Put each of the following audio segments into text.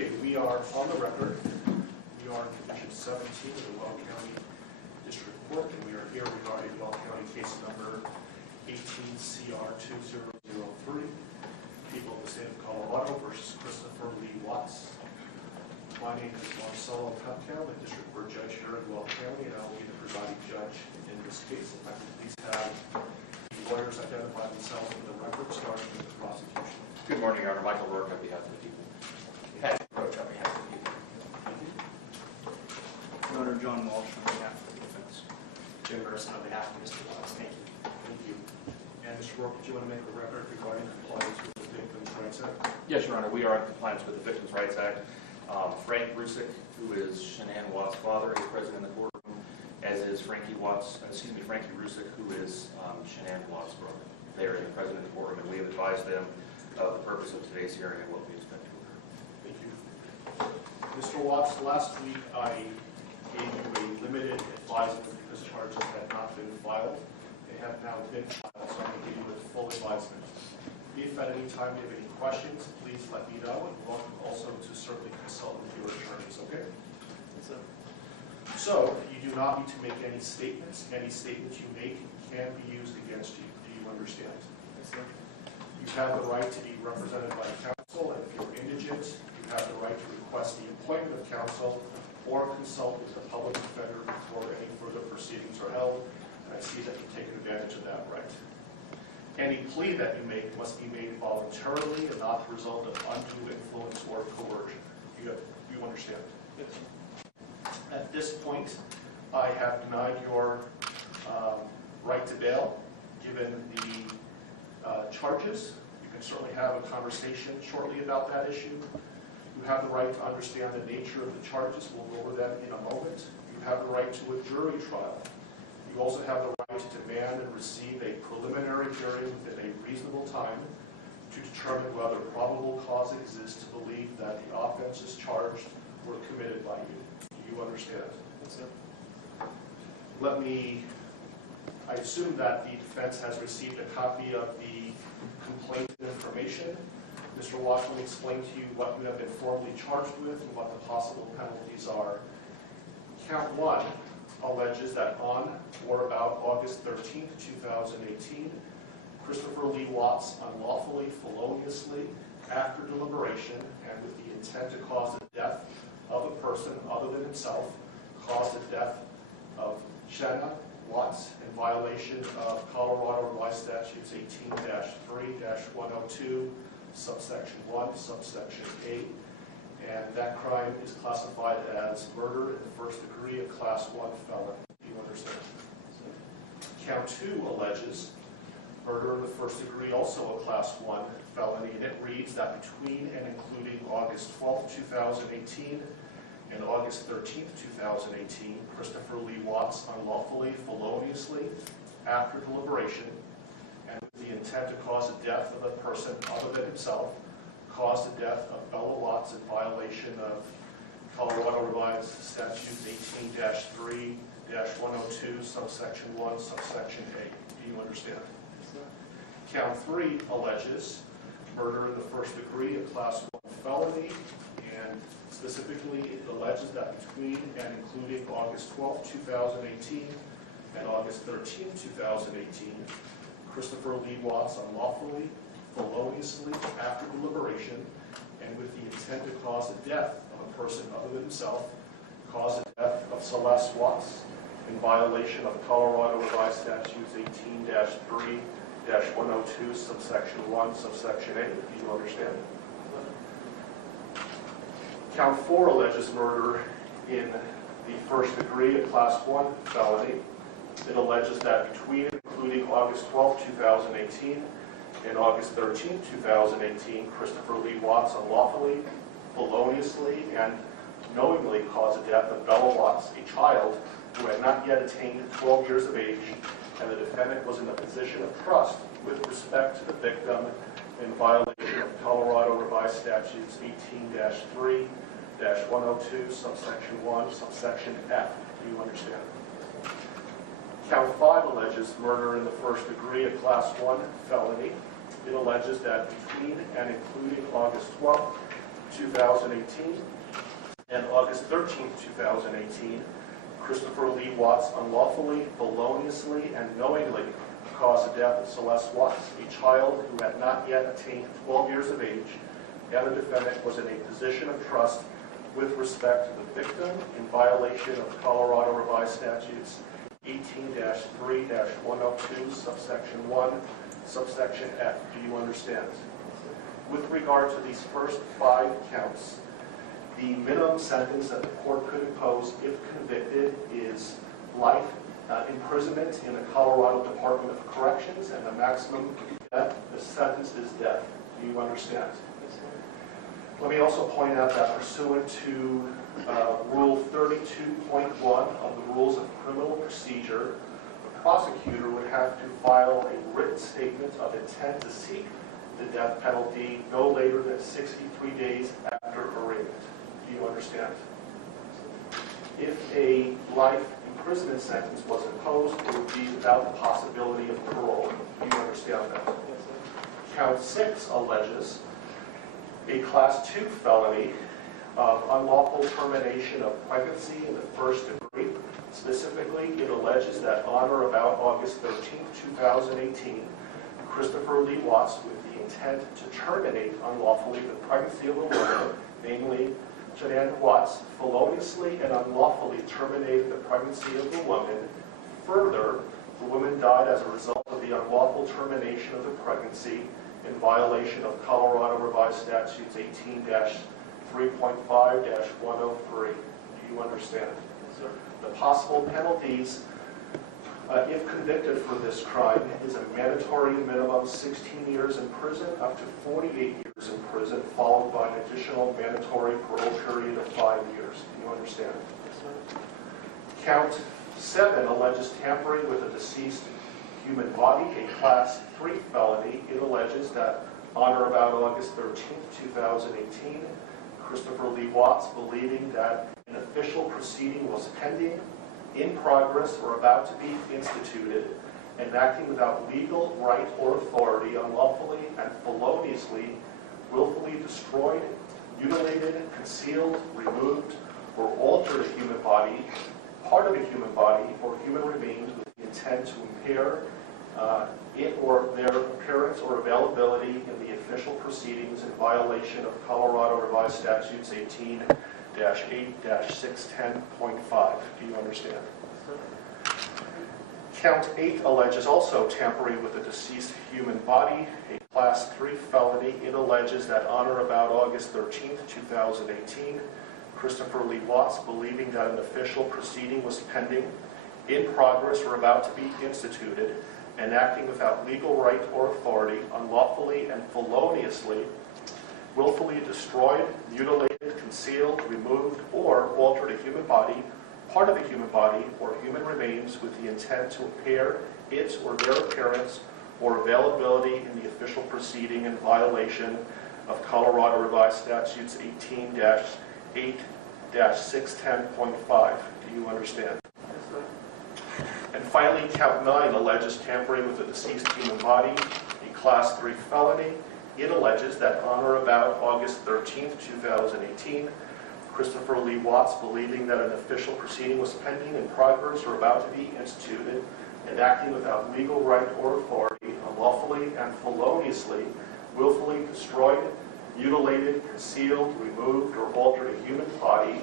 Okay, we are on the record. We are in Division 17 of the Weld County District Court, and we are here regarding Weld County case number 18CR2003, people of the state of Colorado versus Christopher Lee Watts. My name is Marcelo Cuptown, the District Court Judge here in Weld County, and I will be the presiding judge in this case. If I could please have the lawyers identify themselves in the record, starting with the prosecution. Good morning, Your Honor. Michael Rourke on behalf of the people. Patrick Roach on behalf of the people. Your Honor, John Walsh on behalf of the defense. Jim Burson on behalf of Mr. Watts. Thank you. Thank you. And Mr. Rourke, did you want to make a record regarding compliance with the Victims' Rights Act? Yes, Your Honor. We are in compliance with the Victims' Rights Act. Frank Rusick, who is Shanann Watts' father, is present in the courtroom, as is Frankie Rusick, who is Shanann Watts' brother. They are present in the courtroom, and we have advised them of the purpose of today's hearing and what we expect to occur. Thank you. Mr. Watts, last week I gave you a limited advisement because charges had not been filed. They have now been filed, so I'm going to give you a full advisement. If at any time you have any questions, please let me know, and you're welcome also to certainly consult with your attorneys, okay? Yes, sir. So, you do not need to make any statements. Any statements you make can be used against you. Do you understand? Yes, sir. You have the right to be represented by counsel, and if you're indigent, you have the right to request the appointment of counsel or consult with the public defender before any further proceedings are held, and I see that you've taken advantage of that right. Any plea that you make must be made voluntarily and not the result of undue influence or coercion. You understand? Yes, sir. At this point, I have denied your right to bail, given the charges. You can certainly have a conversation shortly about that issue. You have the right to understand the nature of the charges. We'll go over that in a moment. You have the right to a jury trial. You also have the right to demand and receive a preliminary hearing within a reasonable time to determine whether probable cause exists to believe that the offenses charged were committed by you. Do you understand? Yes, sir. I assume that the defense has received a copy of the complaint information. Mr. Watts will explain to you what you have been formally charged with and what the possible penalties are. Count 1 alleges that on or about August 13, 2018, Christopher Lee Watts unlawfully, feloniously, after deliberation, and with the intent to cause the death of a person other than himself, caused the death of Shanann Watts in violation of Colorado Revised Statutes 18-3-102, subsection 1, subsection 8, and that crime is classified as murder in the first degree, a Class 1 felony. Do you understand? Count 2 alleges murder in the first degree, also a Class 1 felony, and it reads that between and including August 12, 2018 and August 13, 2018, Christopher Lee Watts unlawfully, feloniously, after deliberation, and with the intent to cause the death of a person other than himself, caused the death of Bella Watts in violation of Colorado Revised Statutes 18-3-102, subsection 1, subsection 8. Do you understand? Yes, sir. Count 3 alleges murder in the first degree, a Class 1 felony, and specifically it alleges that between and including August 12, 2018 and August 13, 2018, Christopher Lee Watts unlawfully, feloniously, after deliberation, and with the intent to cause the death of a person other than himself, caused the death of Celeste Watts in violation of Colorado Revised Statutes 18-3-102, subsection 1, subsection 8. Do you understand? Count 4 alleges murder in the first degree, a Class 1 felony. It alleges that between and including August 12, 2018 and August 13, 2018, Christopher Lee Watts unlawfully, feloniously, and knowingly caused the death of Bella Watts, a child who had not yet attained 12 years of age, and the defendant was in a position of trust with respect to the victim in violation of Colorado Revised Statutes 18-3-102, subsection 1, subsection F. Do you understand? Count 5 alleges murder in the first degree, a Class 1 felony. It alleges that between and including August 12 2018, and August 13th, 2018, Christopher Lee Watts unlawfully, feloniously, and knowingly caused the death of Celeste Watts, a child who had not yet attained 12 years of age, and the defendant was in a position of trust with respect to the victim in violation of Colorado Revised Statutes 18-3-102, subsection 1, subsection F. Do you understand? With regard to these first 5 counts, the minimum sentence that the court could impose if convicted is life imprisonment in the Colorado Department of Corrections, and the maximum death, the sentence is death. Do you understand? Let me also point out that pursuant to Rule 32.1 of the Rules of Criminal Procedure, the prosecutor would have to file a written statement of intent to seek the death penalty no later than 63 days after arraignment. Do you understand? If a life imprisonment sentence was imposed, it would be without the possibility of parole. Do you understand that? Count 6 alleges a Class 2 felony of unlawful termination of pregnancy in the first degree. Specifically, it alleges that on or about August 13, 2018, Christopher Lee Watts, with the intent to terminate unlawfully the pregnancy of a woman, namely Shanann Watts, feloniously and unlawfully terminated the pregnancy of the woman. Further, the woman died as a result of the unlawful termination of the pregnancy in violation of Colorado Revised Statutes 18-3.5-103. Do you understand? Yes, sir. The possible penalties, if convicted for this crime, is a mandatory minimum 16 years in prison up to 48 years in prison, followed by an additional mandatory parole period of 5 years. Do you understand? Yes, sir. Count 7 alleges tampering with a deceased human body, a Class 3 felony. It alleges that on or about August 13, 2018, Christopher Lee Watts, believing that an official proceeding was pending, in progress, or about to be instituted, and acting without legal right or authority, unlawfully and feloniously, willfully destroyed, mutilated, concealed, removed, or altered a human body, part of a human body, or human remains with the intent to impair it or their appearance or availability in the official proceedings in violation of Colorado Revised Statutes 18-8-610.5. Do you understand? Count 8 alleges also tampering with a deceased human body, a Class 3 felony. It alleges that on or about August 13, 2018, Christopher Lee Watts, believing that an official proceeding was pending, in progress, or about to be instituted, and acting without legal right or authority, unlawfully and feloniously, willfully destroyed, mutilated, concealed, removed, or altered a human body, part of a human body, or human remains with the intent to impair its or their appearance or availability in the official proceeding in violation of Colorado Revised Statutes 18-8-610.5. Do you understand? Yes, sir. And finally, count 9 alleges tampering with a deceased human body, a Class 3 felony. It alleges that on or about August 13, 2018, Christopher Lee Watts, believing that an official proceeding was pending, in progress, or about to be instituted, and acting without legal right or authority, unlawfully and feloniously, willfully destroyed, mutilated, concealed, removed, or altered a human body,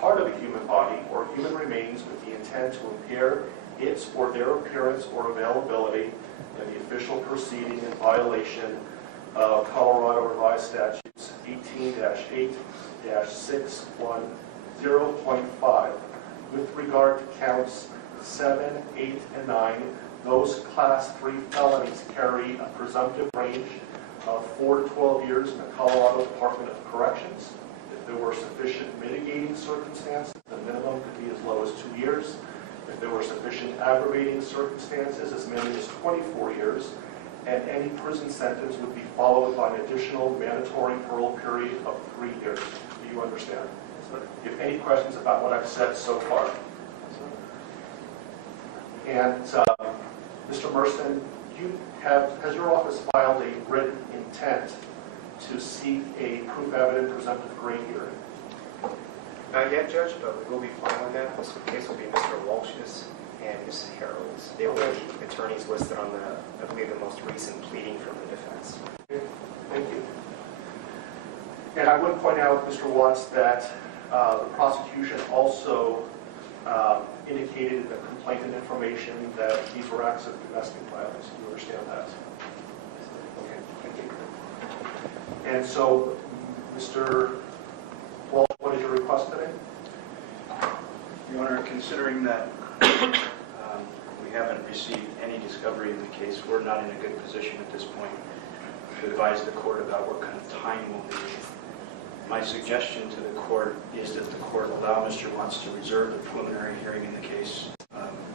part of a human body, or human remains with the intent to impair its or their appearance or availability in the official proceeding in violation of Colorado Revised Statutes 18-8-610.5. With regard to counts 7, 8, and 9, those Class 3 felonies carry a presumptive range of 4 to 12 years in the Colorado Department of Corrections. If there were sufficient mitigating circumstances, the minimum could be as low as 2 years. If there were sufficient aggravating circumstances, as many as 24 years. And any prison sentence would be followed by an additional mandatory parole period of 3 years. Do you understand? Yes, sir. Do you have any questions about what I've said so far? And Mr. Merston, has your office filed a written intent to seek a proof evident presumptive great hearing? Not yet, Judge, but we will be filing that. This case will be Mr. Walsh's and Ms. Harrell's. They will be the attorneys listed on the, I believe, the most recent pleading from the defense. Thank you. And I would point out, Mr. Watts, that the prosecution also indicated in the complaint information that these were acts of domestic violence. Do you understand that? Okay, thank you. And so, Mr. Walsh, what is your request today? Your Honor, considering that we haven't received any discovery in the case, we're not in a good position at this point to advise the court about what kind of time we'll need. My suggestion to the court is that the court allow Mr. Watts to reserve the preliminary hearing in the case,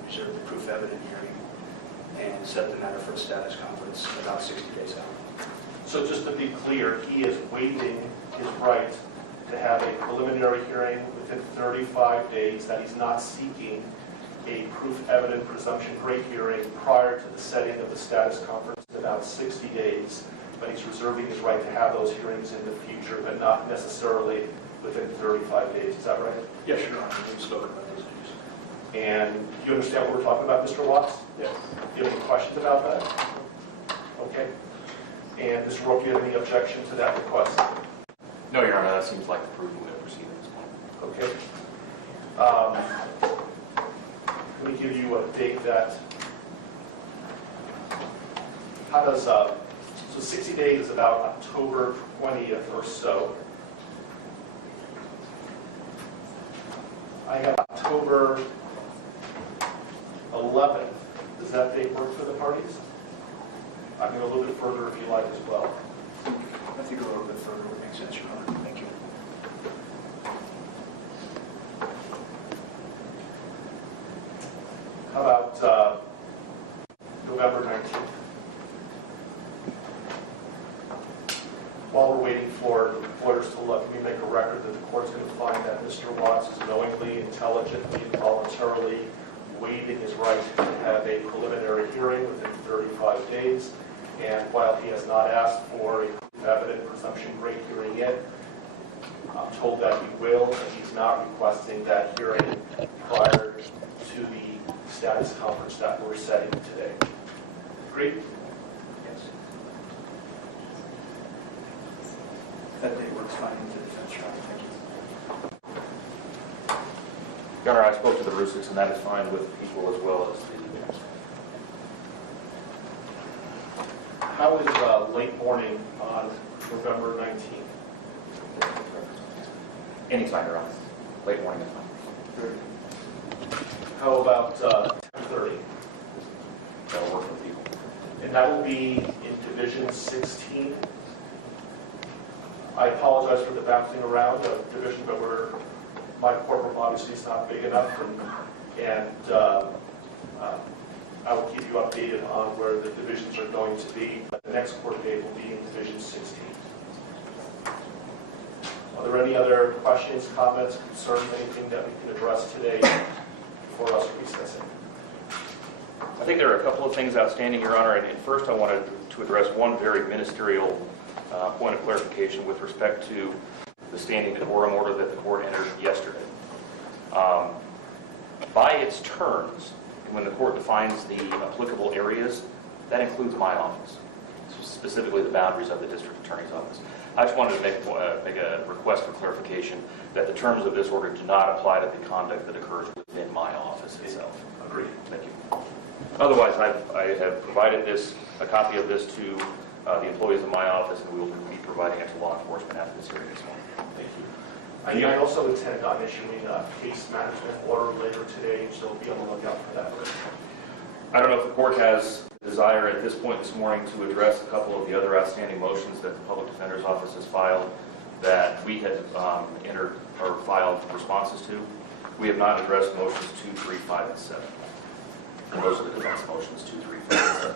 reserve the proof evident hearing, and set the matter for a status conference about 60 days out. So just to be clear, he is waiving his right to have a preliminary hearing within 35 days, that he's not seeking a proof evident presumption great hearing prior to the setting of the status conference in about 60 days, but he's reserving his right to have those hearings in the future, but not necessarily within 35 days. Is that right? Yes, Your Honor. We've spoken about those issues. And do you understand what we're talking about, Mr. Watts? Yes. Do you have any questions about that? Okay. And Mr. Rourke, do you have any objection to that request? No, Your Honor, that seems like the prudent way to proceed at this point. Okay. Let me give you a date that, how does, so 60 days is about October 20th or so. I have October 11th. Does that date work for the parties? I can go a little bit further if you like as well. I think a little bit further would make sense, Your Honor. Thank you. How about November 19th? While we're waiting for lawyers to look, let me make a record that the court's going to find that Mr. Watts is knowingly, intelligently, and voluntarily waiving his right to have a preliminary hearing within 35 days. And while he has not asked for a proof evident presumption great hearing yet, I'm told that he will, and he's not requesting that hearing prior to the status conference that we're setting today. Agreed? Yes. That date works fine with the defense, Your Honor. Thank you. Your Honor, I spoke to the Rusiks, and that is fine with the people as well as the How is late morning on November 19th? anytime, Your Honor. Late morning is fine. How about 10:30? That'll work for people. And that will be in Division 16. I apologize for the bouncing around of division, but my courtroom obviously is not big enough, and I will keep you updated on where the divisions are going to be. But the next court date will be in Division 16. Are there any other questions, comments, concerns, anything that we can address today before us recessing? I think there are a couple of things outstanding, Your Honor, and first I wanted to address one very ministerial point of clarification with respect to the standing decorum order that the court entered yesterday. By its terms, when the court defines the applicable areas, that includes my office, specifically the boundaries of the district attorney's office. I just wanted to make a request for clarification that the terms of this order do not apply to the conduct that occurs within my office itself. Agreed. Thank you. Otherwise, I have provided a copy of this to the employees of my office, and we will be providing it to law enforcement after this hearing this morning. Thank you. I also intend on issuing a case management order later today, so be on the lookout for that. I don't know if the court has a desire at this point this morning to address a couple of the other outstanding motions that the public defender's office has filed that we had entered or filed responses to. We have not addressed motions 2, 3, 5, and 7. And those are the defense motions 2, 3, 5, and 7.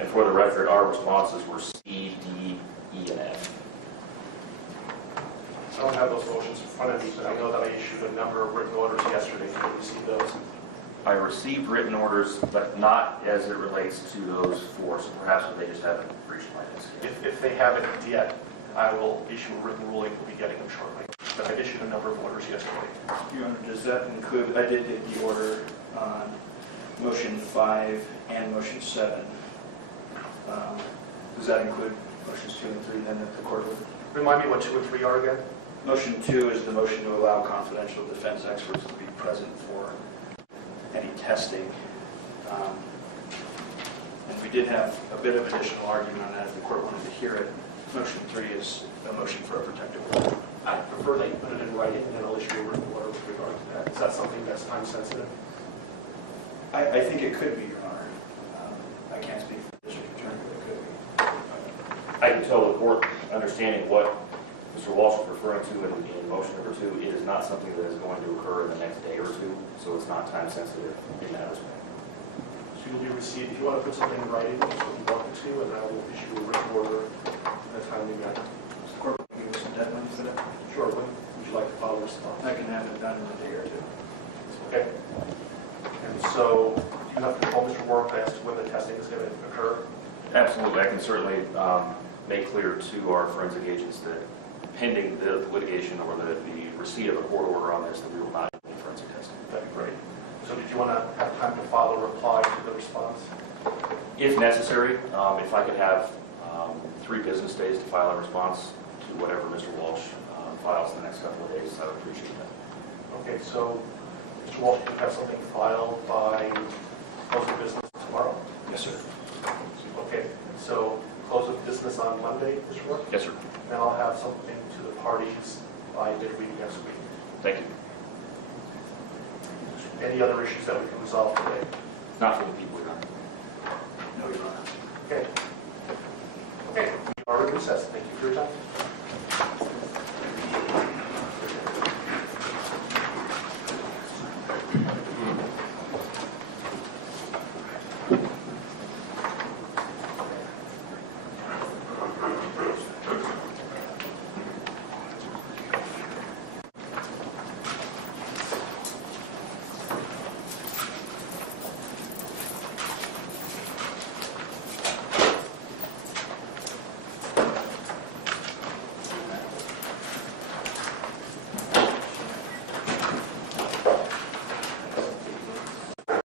And for the record, our responses were C, D, E, and F. I don't have those motions in front of me, but I know that I issued a number of written orders yesterday. Did you receive those? I received written orders, but not as it relates to those four, so perhaps they just haven't reached my desk yet. If they haven't yet, I will issue a written ruling. We'll be getting them shortly. But I issued a number of orders yesterday. Your Honor, does that include, I did get the order on motion 5 and motion 7. Does that include motions 2 and 3 then that the court would? Remind me what 2 and 3 are again? Motion 2 is the motion to allow confidential defense experts to be present for any testing. And we did have a bit of additional argument on that if the court wanted to hear it. Motion 3 is a motion for a protective order. I prefer that you put it in writing, and then I'll issue a written order with regard to that. Is that something that's time sensitive? I think it could be, Your Honor. I can't speak for the district attorney, but it could be. I can tell the court, understanding what Mr. Walsh is referring to in motion number 2, it is not something that is going to occur in the next day or two, so it's not time sensitive in that respect. So you'll be received, if you want to put something in writing, that's what you want me to, and I will issue a written order in a timely manner. Mr. Court, will you give us some deadline for that? Sure, when would you like to file a response? I can have it done in a day or two. Okay. And so you have to call Mr. Warwick as to when the testing is going to occur? Absolutely. I can certainly make clear to our forensic agents that pending the litigation or the receipt of a court order on this, that we will not do any forensic testing. That'd be great. So did you want to have time to file a reply to the response? If necessary, if I could have 3 business days to file a response to whatever Mr. Walsh files in the next couple of days, I would appreciate that. Okay, so Mr. Walsh, you have something filed by close of business tomorrow? Yes, sir. Okay, so close of business on Monday, Mr. Warwick? Yes, sir. And I'll have something to the parties by midweek next week. Thank you. Any other issues that we can resolve today? Not for the people here. No, Your Honor. Okay. Okay, we are in recess. Thank you for your time.